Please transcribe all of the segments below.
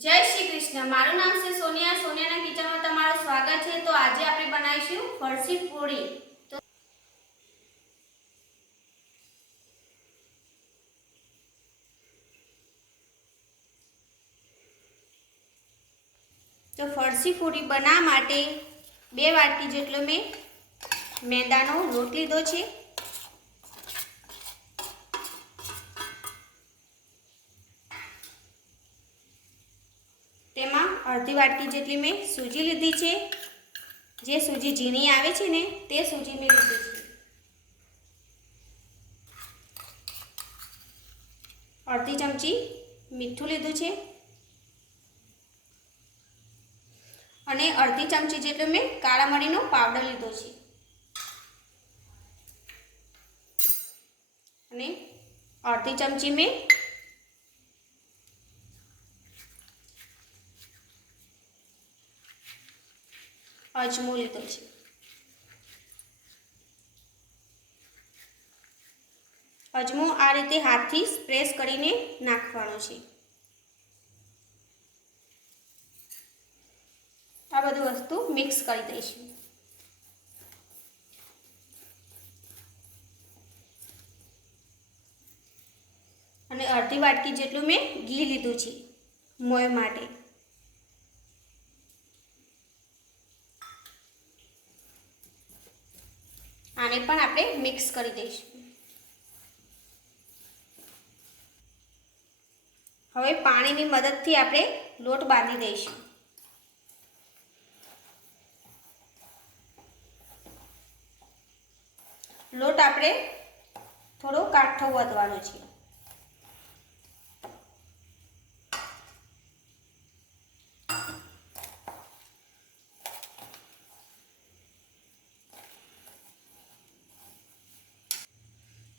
जय श्री कृष्ण। मारू नाम से सोनिया। सोनिया किचन में तमारू स्वागत है। तो आज आप बनाईशू फरसी पूरी। तो फरसी पूरी बना माटे 2 वाटकी जेटलो में मैदानो लोट लीधो छे। तेमां अर्धी वाटकी जेटली में सूजी लीधी छे। जे सूजी झीणी आवे छे ने ते सूजी में लीधी छे। अर्धी चमची मीठुं लीधुं छे अने अर्धी चमची जेटलो में काळा मरीनो पावडर लीधो छे अने अर्धी चमची में अजमो लीधो छे। अजमो आ रीते हाथथी प्रेस करीने नाखवानो छे। आ बधुं वस्तु मिक्स करी दईशुं। अने अर्धी वाटकी जेटलुं मैं घी लीधुं छे मोय माटे। आने पण आपणे मिक्स करी दईशुं। हवे पाणीनी मददथी आपणे लोट बांधी दईशुं। लोट आपणे थोड़ो काठो वधवानो छे।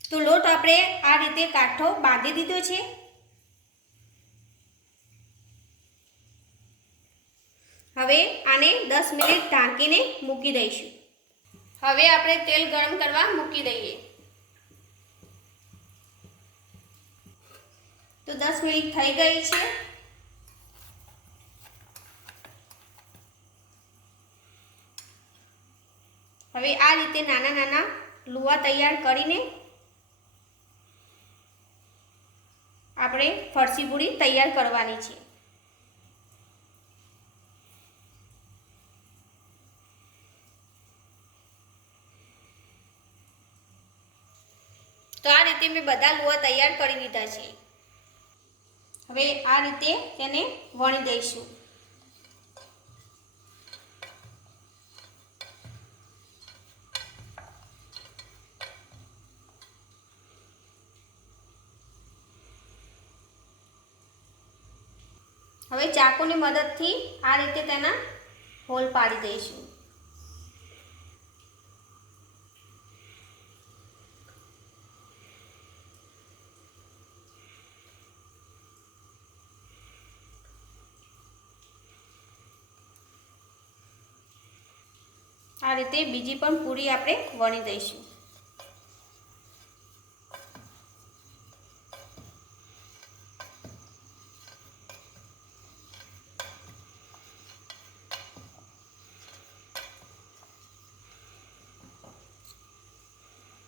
तो लोट आपणे आ रीते काठो बांधी दीधो छे। हवे आने 10 मिनिट ढांकीने मूकी दईशुं। हवे आपणे तेल गरम करवा मूकी दईए। तो 10 मिनिट थई गई छे। हवे आ रीते नाना नाना लुआ तैयार करीने आपणे फरसी पूरी तैयार करवानी छे। तो आ रीते मैं बधा लुआ तैयार करी दीधा छे। हवे आ रीते तेने वणी दईशुं। हवे चाकूनी मददथी आ रीते तेना होल पाड़ी दईशुं। आ रीते बीजी पण पूरी आपणे वणी दईशुं।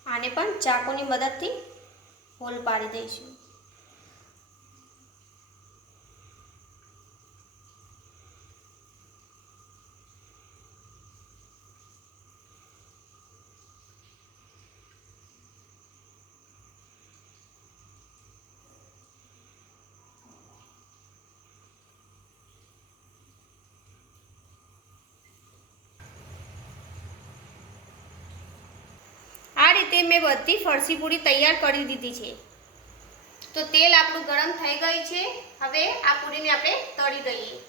आने पण चाकूनी मददथी होल पाड़ी दईशुं। आ रीते मैं बधी फरसी पूरी तैयार करी दीधी छे। तो तेल आपणुं गरम थई गई छे। हवे आ पूरीने आपणे तળી दईए।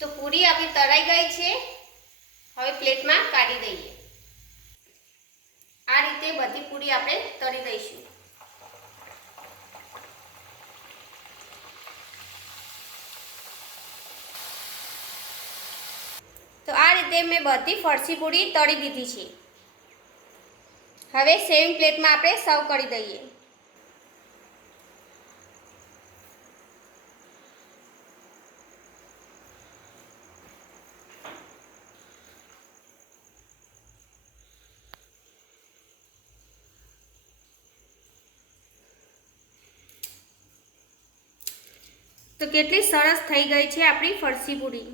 तो पूरी आपणी तळाई गई छे। हवे प्लेट में काढी दईए। आ रीते રીતે બધી પૂરી આપણે તળી દઈશું. તો આ રીતે મેં બધી ફરસી પૂરી તળી દીધી છે. હવે સેવિંગ પ્લેટમાં આપણે સર્વ કરી દઈએ. તો કેટલી સરસ થઈ ગઈ છે આપણી ફરસી પૂરી.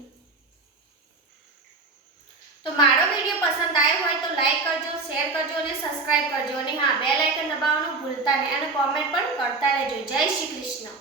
તો મારો વિડીયો પસંદ આવ્યો હોય તો લાઈક કરજો, શેર કરજો અને સબસ્ક્રાઇબ કરજો. અને હા, બેલ આઇકન દબાવવાનું ભૂલતા નહીં અને કોમેન્ટ પણ કરતા રહેજો. જય શ્રી કૃષ્ણ.